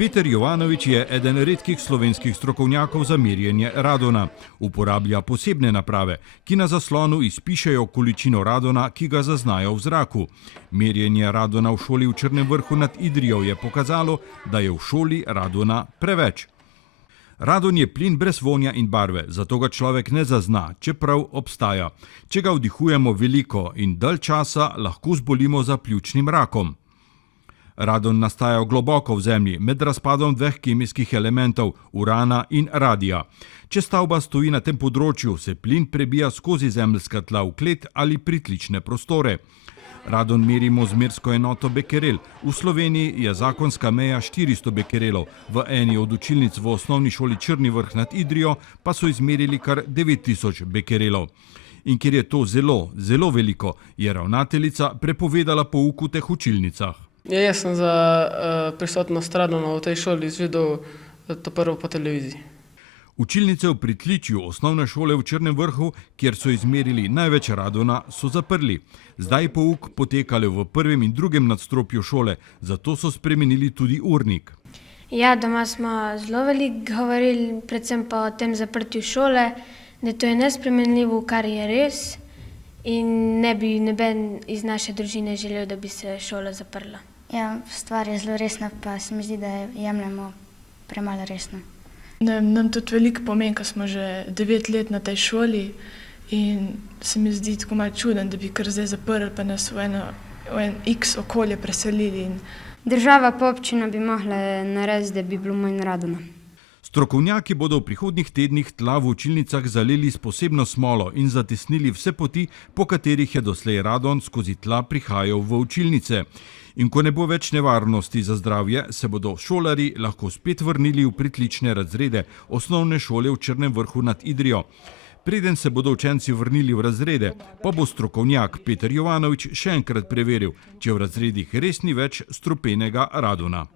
Peter Jovanović je eden redkih slovenskih strokovnjakov za merjenje radona. Uporablja posebne naprave, ki na zaslonu izpišejo količino radona, ki ga zaznajo v zraku. Merjenje radona v šoli v Črnem Vrhu nad Idrijo je pokazalo, da je v šoli radona preveč. Radon je plin brez vonja in barve, zato ga človek ne zazna, čeprav obstaja. Če ga vdihujemo veliko in dalj časa, lahko zbolimo za pljučnim rakom. Radon nastaja globoko v zemlji, med razpadom dveh kemijskih elementov, urana in radija. Če stavba stoji na tem področju, se plin prebija skozi zemeljska tla v klet ali pritlične prostore. Radon merimo z mersko enoto bekerel. V Sloveniji je zakonska meja 400 bekerelov, v eni od učilnic v osnovni šoli Črni Vrh nad Idrijo pa so izmerili kar 9000 bekerelov. In ker je to zelo, zelo veliko, je ravnateljica prepovedala pouk v teh učilnicah. Jaz sem za prisotnost radona v tej šoli izvedel to prvo po televiziji. Učilnice v pritličju osnovne šole v Črnem Vrhu, kjer so izmerili največ radona, so zaprli. Zdaj pouk poteka le v prvem in drugem nadstropju šole, zato so spremenili tudi urnik. Ja, doma smo zelo veliko govorili, predvsem pa o tem zaprtju šole, da to je nespremenljivo, kar je res, in ne bi noben iz naše družine želel, da bi se šola zaprla. Ja, stvar je zelo resna, pa se mi zdi, da jemljemo premalo resno. Nam tudi veliko pomeni, ko smo že 9 let na tej šoli in se mi zdi tako malo čuden, da bi kar zdaj zaprli, pa nas v en X okolje preselili. Država pa občina bi mogla narediti, da bi bilo manj radona. Strokovnjaki bodo v prihodnjih tednih tla v učilnicah zalili s posebno smolo in zatesnili vse poti, po katerih je doslej radon skozi tla prihajal v učilnice. In ko ne bo več nevarnosti za zdravje, se bodo šolarji lahko spet vrnili v pritlične razrede osnovne šole v Črnem Vrhu nad Idrijo. Preden se bodo učenci vrnili v razrede, pa bo strokovnjak Peter Jovanović še enkrat preveril, če v razredih res ni več strupenega radona.